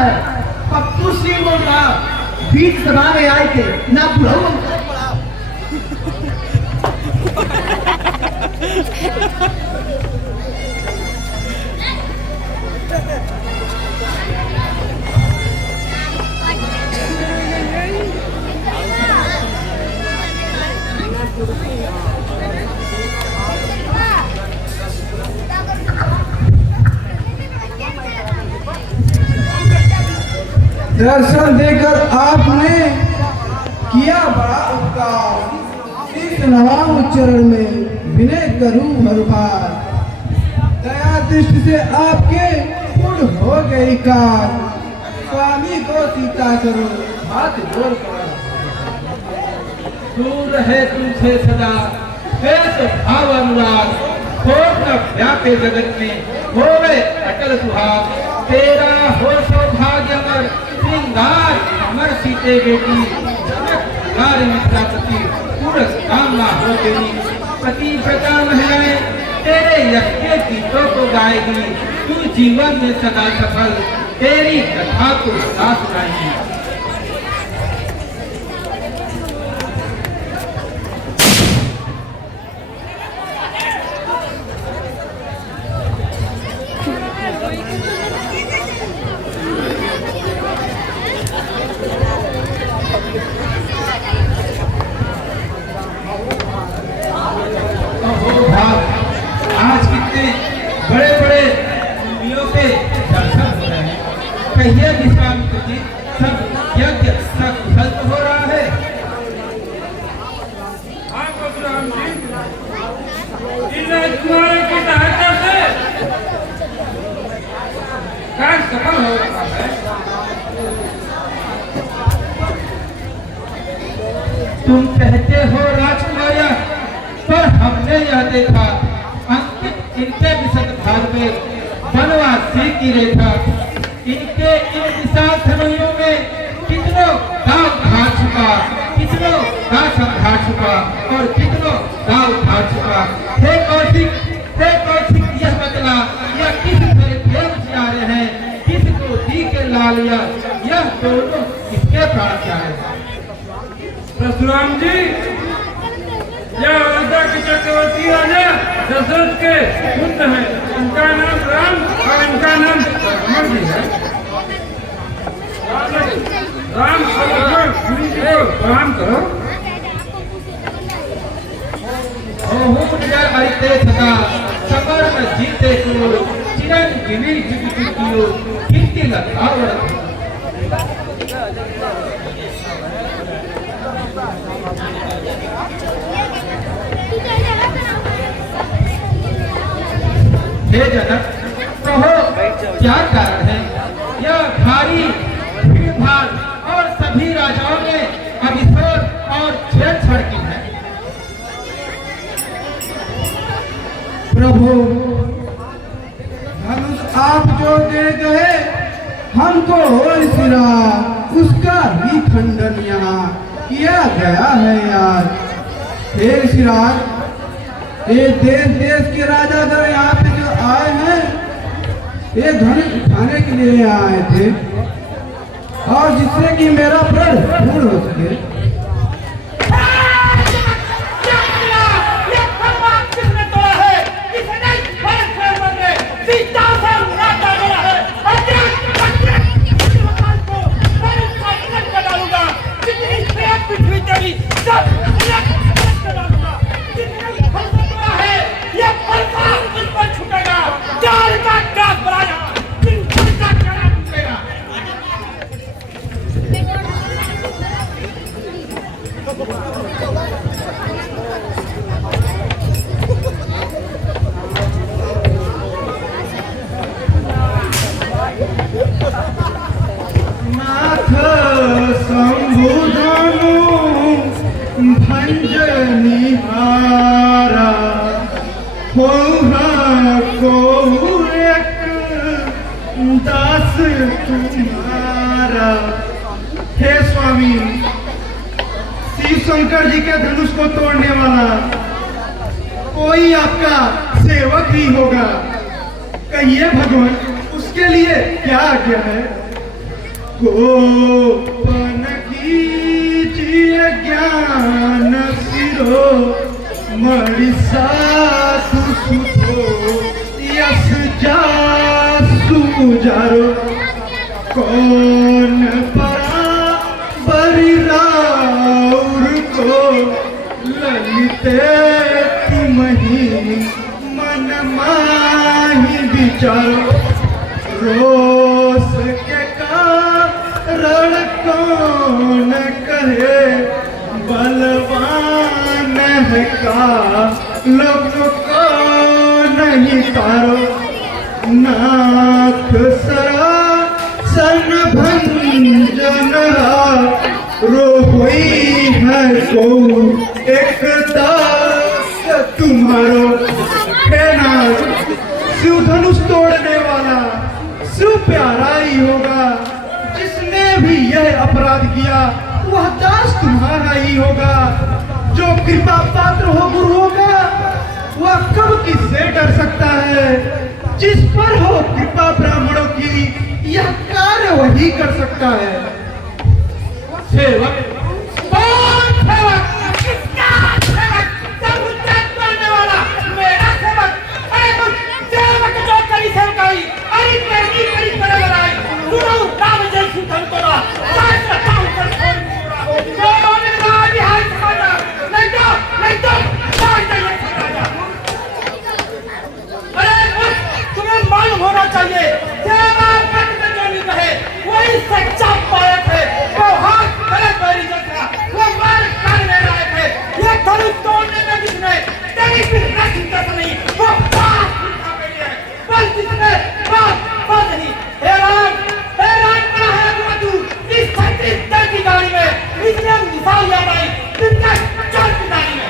है? पप्पू सिंह बोल रहा, बीच सभा में आए थे ना बुढ़ऊ। दर्शन देकर आपने किया बड़ा उपकार, इस नवाब चरण में विनय करूं हर बार। दया दृष्टि से आपके पूर्ण हो गई कार, स्वामी को सीता करो हाथ जोड़ कर। दूर रहे तुमसे सदा कैसे भाव अनुराग, खोट न व्यापे जगत में होवे अटल सुहाग। तेरा हो सौभाग्य अमर श्रृंगार अमर सीते बेटी, जनक मित्रापति पुरुष कामना हो गई। पति प्रजा महिलाएं तेरे यश के गीतों को गाएगी, तू जीवन में सदा सफल तेरी कथा को सदा सुनाएगी। आज कितने बड़े बड़े मूवियों के दर्शन हो रहे हैं। कहिए विश्वामित्र जी, सब यज्ञ सब कुशल हो रहा है? हाँ परशुराम जी, इन राजकुमारों की सहायता से कार्य सफल हो रहा है। तुम कहते हो राजकुमार, पर हमने यह देखा अंकित इनके विशद भाग में वनवासी की रेखा। इनके इन विशाल धनुयों में कितनों गांव घाट छुपा, कितनों का संघार छुपा और कितनों गांव घाट छुपा। हे कौशिक यह बदला यह किस तरह प्रेम सियारे हैं, किसको दी के लाल यह दोनों किसके प्राण प्यारे हैं? परशुराम जी, यह अयोध्या के चक्रवर्ती राजा दशरथ के पुत्र हैं। इनका नाम राम और इनका नाम लक्ष्मण जी है। राम और लक्ष्मण जी को प्रणाम करो। अरिते सदा सबर में जीते को चिरंजीवी जीवितियो कीर्ति लगावत। हे जनक, कहो क्या कारण है? यह भारी भीड़ भाड़ और सभी राजाओं ने अभिशोर और छेड़छाड़ की है। प्रभु, धनुष आप जो दे गए हमको हो सिरा, उसका ही खंडन यहाँ किया गया है यार। हे सिराज, ये देश के राजा अगर यहाँ पे जो आए हैं, ये धनुष उठाने के लिए आए थे और जिससे कि मेरा प्रण पूर्ण हो सके। तुम्हारा। हे स्वामी, शिव शंकर जी के धनुष को तोड़ने वाला कोई आपका सेवक ही होगा। कहिए भगवान, उसके लिए क्या आज्ञा है? गोपन कीजिए ज्ञान सिरो मणि साधु सुधो यस जासु जारो कौन परा बरिराउर को ललिते तुमहि मन माही विचारो रोस के कारण कौन कहे बलवान है का लोग को नहीं तारो नाथ सरा सन भंजन रोई है को एक तुम्हारो शिव धनुष तोड़ने वाला शिव प्यारा ही होगा। जिसने भी यह अपराध किया वह दास तुम्हारा ही होगा। जो कृपा पात्र हो गुरुओं का वह कब किससे डर सकता है। जिस पर हो कृपा ब्राह्मणों की यह कार्य वही कर सकता है। सेवक कौन सेवक? किसका सेवक? सब उच्चत करने वाला मेरा सेवक। अरे कुछ सेवक जो करी सेवकाई अरे तेरी करी करे बनाई सुनो राम जय सुधन को ना साथ रखा ऊपर छोड़ पूरा कौन ना बिहार समाजा नहीं तो साथ जाइए समाजा। अरे कुछ तुम्हें मालूम होना चाहिए सेवा पद में जो नहीं रहे वही सच्चा पायक है। वो हाथ गलत बैरी जैसा वो मार कर ले रहे थे। ये धनुष तोड़ने में जिसने तेरी फिर चिंता नहीं वो बात उठा बैठे हैं बस जिसने बात नहीं। हैरान करा है वो तू इस 36 दल की गाड़ी में इसने मिसाल याद आई जिनका चल की गाड़ी में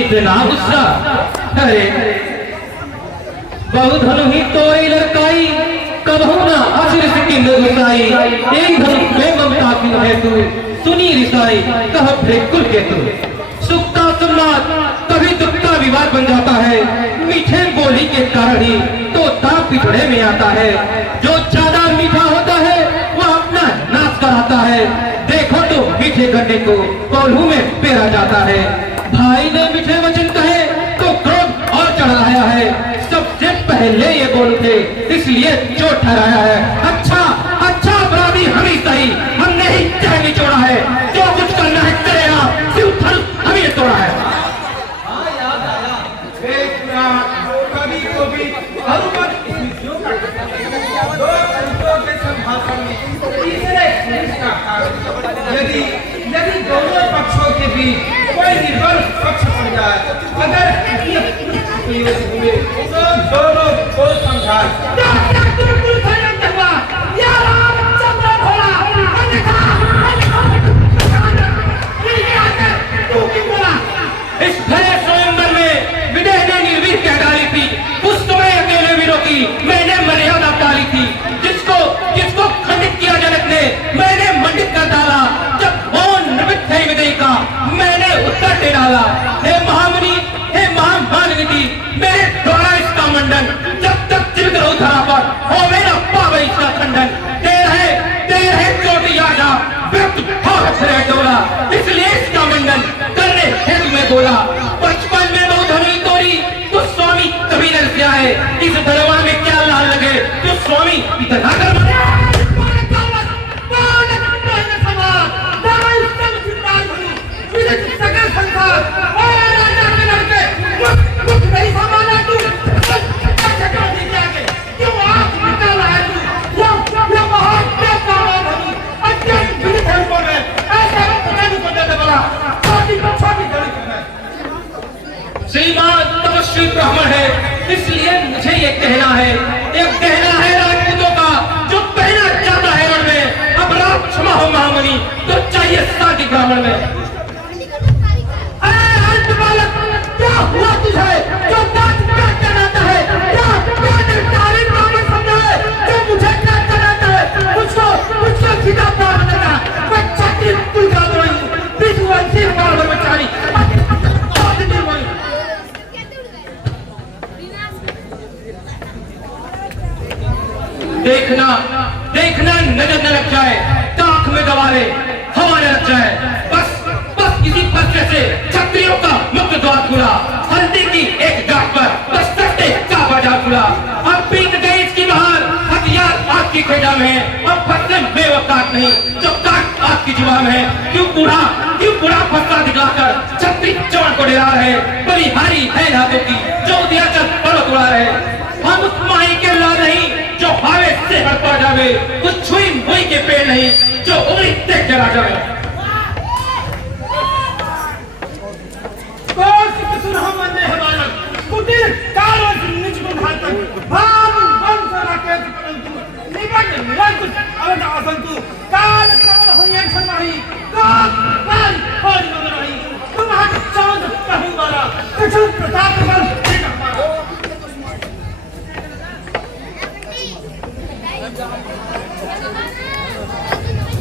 इतना गुस्सा। अरे बहु धनु ही तोड़ी लड़काई कबहू ना आशिर से किंद गुसाई। एक धनु में ममता की है तू सुनी रिसाई कह कुल के तू। सुख का सम्मान कभी दुख का विवाद बन जाता है। मीठे बोली के कारण ही तो दांत पिछड़े में आता है। जो ज्यादा मीठा होता है वो अपना नाश कराता है। देखो तो मीठे गन्ने को कोल्हू में पेरा जाता है। भाई ने मीठे वचन कहे तो क्रोध और चढ़ आया है। सबसे पहले ये बोलते इसलिए चोट ठहराया है। अच्छा अपराधी हम ही सही हमने ही चैन निचोड़ा है। जो कुछ करना है करे आप शिव धनुष हम ही तोड़ा है। कभी को भी हनुमत स्मृतियों का दो पुरुषों के संभाषण में तीसरे पुरुष का कार्य यदि दोनों पक्षों के बीच कोई निर्बल पक्ष पड़ जाए अगर ये पुरुष हुए तो दोनों को समझाए। इस भरे स्वयंवर में विदेह ने निर्वीर कह डाली थी। उस समय अकेले वीरों की मैंने मर्यादा पाली थी। जिसको खंडित किया जनक ने मैंने मंडित कर डाला। जब मौन निवृत्त है विदेह का मैंने उत्तर दे डाला। हे महामुनि हे महामाननिधि मेरे द्वारा इसका मंडन जब तक जीवित रहूं धरा पर हो मेरा पावे इसका खंडन। देर है चोटी यादा व्यक्त भाव से डोला इसलिए इसका मंडन करने हेतु में बोला। बचपन में बहुत धनुष तोड़ी तो स्वामी कभी न किया है। इस दरबार में क्या लाल लगे तो स्वामी इतना कर सकल संसार राजा के लड़के कुछ नहीं संभाला तू क्यों आप निकाला है तू ये महात्मा का धनी अत्यंत पीड़ित है ऊपर में ऐसा पता नहीं पता बोला छोटी गलती है। श्रीमान तपस्वी ब्राह्मण है इसलिए मुझे ये कहना है राजपूतों का जो पहना जाता है रण में। अब रात क्षमा हो महामुनि तो चाहिए साथी ब्राह्मण में। क्या हुआ तुझे जो बात क्या कहना है क्या निर्धारित ब्राह्मण समझा है जो मुझे क्या कहना है मुझको सीधा पार देना। मैं छाती कुल का दोई विश्ववंशी पार बचारी देखना देखना नजर न लग जाए, आंख में दबा ले, हवा न लग जाए। बस बस इसी फैसले से क्षत्रियों का मुक्त द्वार खुला, हल्दी की एक गांठ पर बस सट्टे का बाजार खुला। अब बीत गई इसकी बहार, हथियार आपकी खेजा में है, अब फसले में वकात नहीं, जो काट आपकी जुबान है। क्यों बूढ़ा फसला दिखलाकर छत्री जवान को डरा रहे, बलिहारी है हाथों की जो दिया चल पड़ो उड़ा रहे। हम उस माही के लाल नहीं जो भावे से हड़पा जावे, कुछ छुई मुई के पेड़ नहीं जो उंगली देख जला जावे।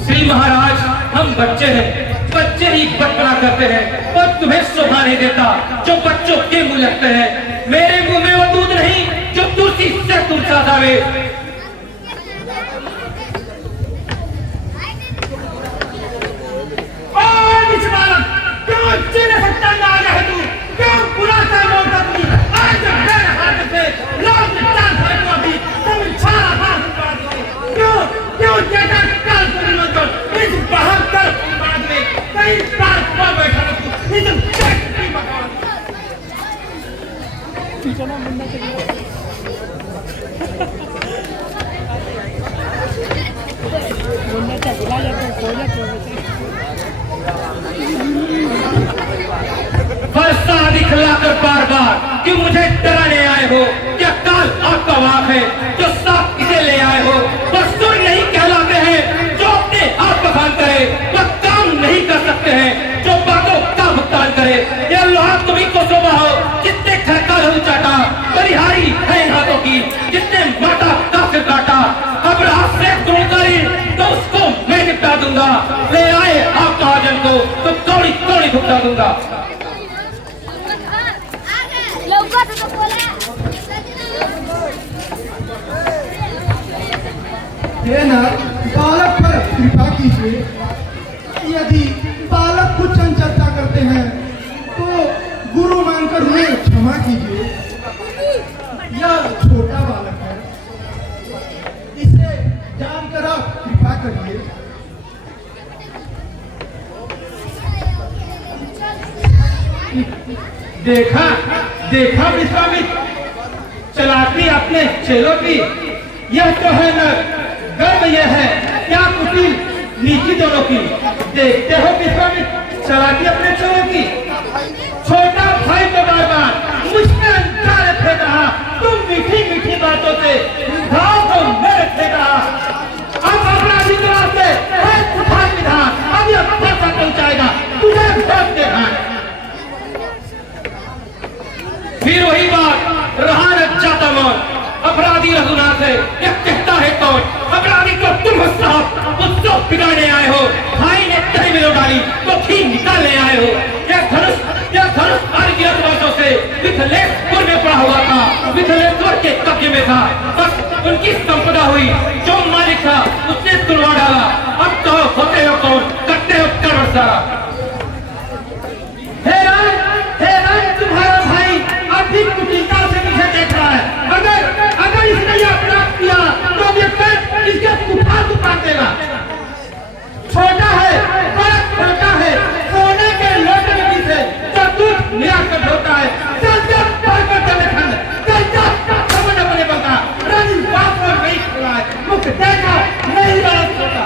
श्री महाराज, हम बच्चे हैं, बच्चे ही बटपना करते हैं और तुम्हें शोभा नहीं देता जो बच्चों के मुंह लगते हैं। मेरे मुंह में वो दूध नहीं जो तुलसी से तुलसा जावे। फरसा दिखलाकर बार बार क्यों मुझे डराने आए हो? क्या काल आपका वाक है जो साफ इसे ले आए हो? बस सुर नहीं कहलाते हैं जो अपने आप बखान करे, वह काम नहीं कर सकते हैं जो बातों का भुगतान करे। यह लोहा तुम्ही को शोभा हो जितने खड़का लहू चाटा, बलिहारी है हाथों की जितने माता का सिर काटा। अब रात से गुणकारी तो उसको मैं निपटा दूंगा, ले आए आप महाजन को तो कौड़ी कौड़ी भुगता दूंगा। हे नर, बालक पर कृपा कीजिए। यदि बालक कुछ चंचलता करते हैं तो गुरु मानकर उन्हें क्षमा कीजिए। यह छोटा बालक है, इसे जानकर आप कृपा करिए। देखा विश्वामित्र, चलाती अपने चेलों की। यह तो है न गर्व, यह है क्या कुटिल नीति दोनों की। देखते हो विश्वामित्र चलाती अपने चेलों की। छोटा भाई तो बार बार मुझमें अंकार फेंक रहा, तुम मीठी मीठी बातों से भाव को मेरे फेंक रहा। अब अपराधी के रास्ते है कुठार विधान, अब यह पैसा पहुंचाएगा तुझे भोग देगा। फिर वही बात रहा न जाता मौन, अपराधी रघुनाथ है यह कहता है कौन? अपराधी को तुम हो साहब, उसको बिगाड़ने आए हो। भाई ने तरी में डाली तो खींच निकालने आए हो। यह धनुष अनगिनत वर्षों से मिथिलेश्वर में पड़ा हुआ था, मिथिलेश्वर के कब्जे में था। बस उनकी संपदा हुई, जो मालिक था उसने तुड़वा डाला। अब तो होते हो कौन, करते हो कर्म सारा। हे राज, तुम्हारा भाई अभी कुटिलता से मुझे देख रहा है। अगर इसने यह अपराध किया तो ये पेट इसके कुठार को काट देगा। छोटा है, बड़ा छोटा है, सोने के लोटे में से जो दूध निराकर होता है। चलते पर चले खंड, चलता समझ अपने बता, रानी बाप और नहीं खुला है, मुख देखा नहीं रहा छोटा।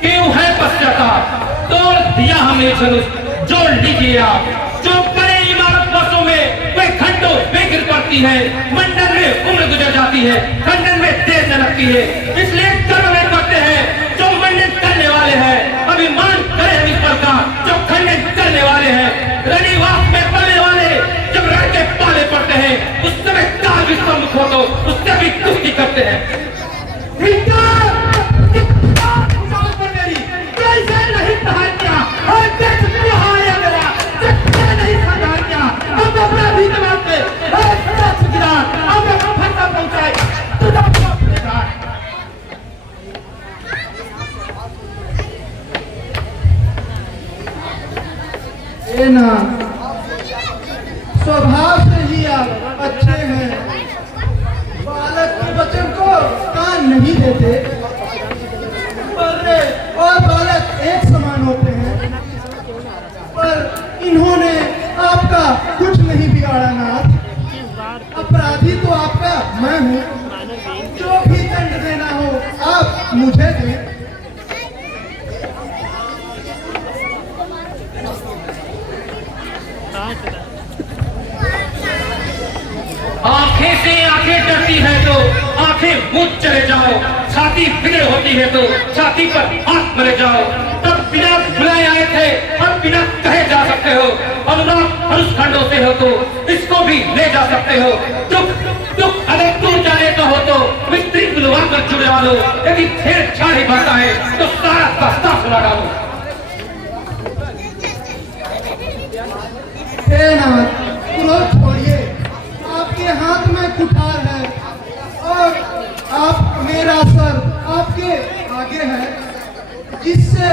क्यों है पश्चाताप? तोड़ दिया हमने धनुष, जोड़ लीजिए आप। जो बड़े इमारत वर्षों में वे घंटों में गिर पड़ती है, मंडल में उम्र गुजर जाती है, खंडन में देर न लगती है। इसलिए कर्म में करते हैं जो मंडन करने वाले हैं, अभिमान करे हम ईश्वर का जो खंडन करने वाले हैं। रनिवास में पड़ने वाले जब रण के पाले पड़ते हैं, उस समय काल भी सम्मुख हो तो उससे भी कुश्ती करते हैं। हे नाथ, स्वभाव से ही आप अच्छे हैं, बालक के वचन को कान नहीं देते, बर्रे और बालक एक समान होते हैं, पर इन्होंने आपका कुछ नहीं बिगाड़ा नाथ। अपराधी तो आपका मैं हूँ, जो भी दंड देना हो आप मुझे दें। आंखें से आंखें डरती है तो आंखें मूंद चले जाओ, छाती फिक्र होती है तो छाती पर हाथ मरे जाओ। तब बिना बुलाए आए थे और बिना कहे जा सकते हो। अनुराग अनुष्खंडों से हो तो इसको भी ले जा सकते हो। दुख अगर तू जाने का हो तो मिस्त्री बुलवा कर जुड़वा लो। यदि छेड़छाड़ ही बढ़ता है तो सारा बस्ता सुना डालो। हे नाथ, क्रोध छोड़िए, आपके हाथ में कुठार है और आप मेरा सर आपके आगे है, जिससे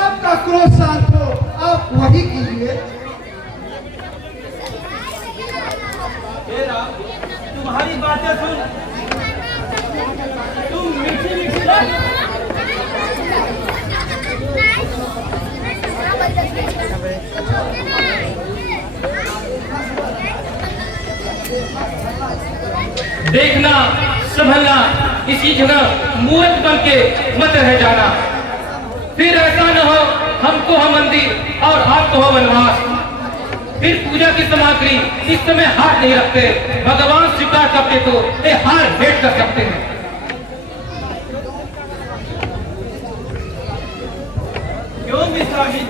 आपका क्रोध शांत हो आप वही कीजिए। तुम्हारी बातें सुन तुम मीठी मीठी बात देखना संभलना, इसी जगह मूर्ख बन के मत रह जाना। फिर ऐसा न हो हमको हो मंदिर और आपको हो वनवास। फिर पूजा की सामग्री इस समय हाथ नहीं रखते, भगवान स्वीकार करते तो ये हार भेंट कर सकते हैं। क्यों मिश्राजी,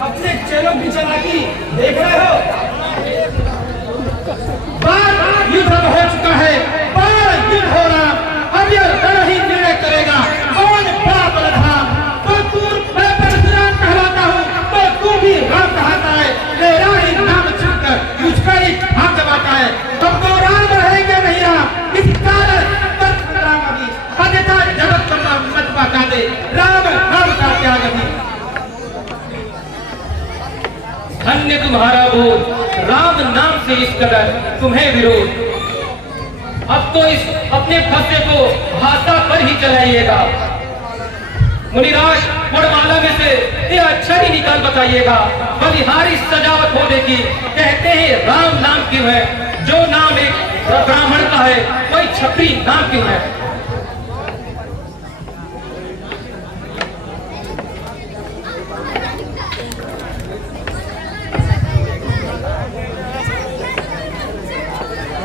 अपने चेलों की चालाकी देख रहे हो? बार युद्ध हो चुका है, बार युद्ध हो रहा, अब यह रण ही निर्णय करेगा कौन बड़ा बलधाम। तो तू मैं परशुराम कहलाता हूँ तो तू भी राम कहता है। मेरा ही नाम छूकर मुझका ही हाथ दबाता है। तुमको राम रहेंगे नहीं राम, इस कारण राम अभी अन्यथा जगत को मत बता दे। राम राम का त्याग अभी। धन्य तुम्हारा बोल, राम नाम से इस कदर तुम्हें विरोध। अब तो इस अपने फंसे को भाषा पर ही चलाइएगा। मुनिराज वरमाला में से ये अच्छा ही निकाल बताइएगा। बलिहारी सजावट होने की कहते हैं राम नाम क्यों है? जो नाम एक ब्राह्मण का है वही क्षत्रिय नाम क्यों है?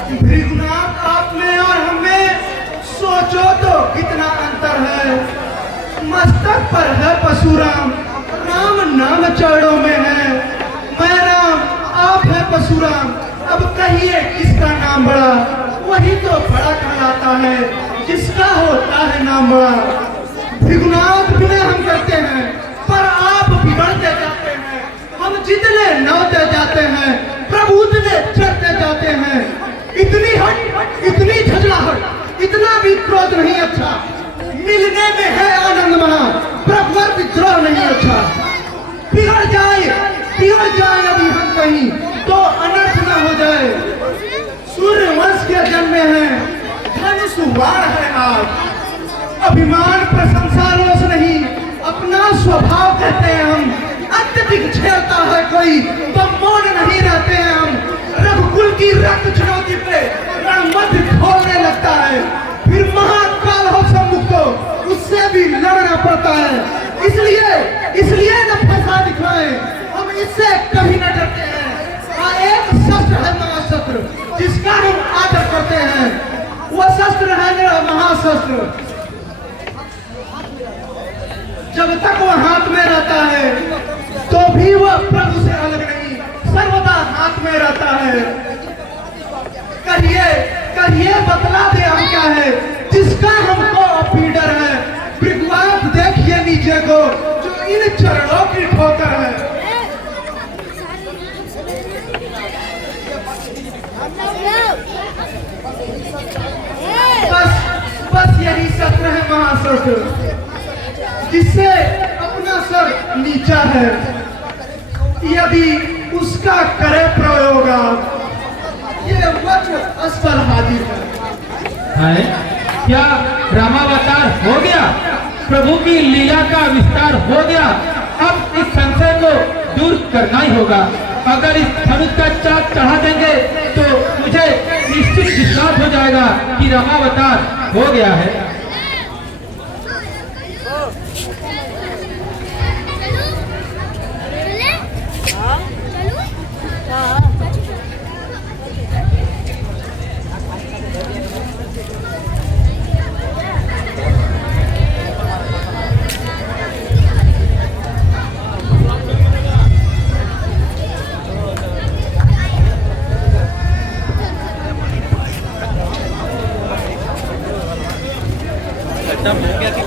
भृगुनाथ, आप में और हमें सोचो तो कितना अंतर है। मस्तक पर है परशुराम, राम नाम चरणों में है। मैं राम, आप है परशुराम, अब कहिए किसका नाम बड़ा? वही तो बड़ा कहलाता है जिसका होता है नाम बड़ा। भृगुनाथ विनय हम करते हैं पर आप बिगड़ते जाते हैं। हम जितने नौते जाते हैं प्रभु उतने चढ़ते जाते हैं। इतनी हट, इतनी झगड़ाहट, इतना भी क्रोध नहीं अच्छा। मिलने में है आनंद महा, प्रभुवर विद्रोह नहीं अच्छा। बिगड़ जाए अभी हम कहीं तो अनर्थ न हो जाए। सूर्य वंश के जन्मे हैं, धन सुवार है आज। अभिमान प्रशंसा रोष नहीं, अपना स्वभाव कहते हैं हम। अत्यधिक झेलता है कोई तो मौन नहीं रहते हैं हम। रघुकुल की रक्त चुनौती पे रणमध्य खोलने लगता है, फिर महाकाल हो सम्मुख तो उससे भी लड़ना पड़ता है। इसलिए न फंसा दिखाएं, हम इससे कभी न डरते हैं। एक शस्त्र है महाशस्त्र जिसका हम आदर करते हैं, वो शस्त्र है मेरा महाशस्त्र। जब तक वो हाथ में रहता है तो भी वो प्रभु से अलग नहीं, सर्वदा हाथ में रहता है। कहिए बतला दे हम क्या है जिसका हमको पीडर है। भृगुनाथ देखिए नीचे को जो इन चरणों की ठोकर है। बस यही शस्त्र है महाशस्त्र, जिससे अपना सर नीचा है। यदि उसका करे प्रयोग आप। ये वज्र अस्त्र हाजिर है। है क्या रामावतार हो गया? प्रभु की लीला का विस्तार हो गया? अब इस संशय को दूर करना ही होगा। अगर इस धनुष का चाक चढ़ा देंगे तो मुझे निश्चित विश्वास हो जाएगा कि रामावतार हो गया है। हो गया कि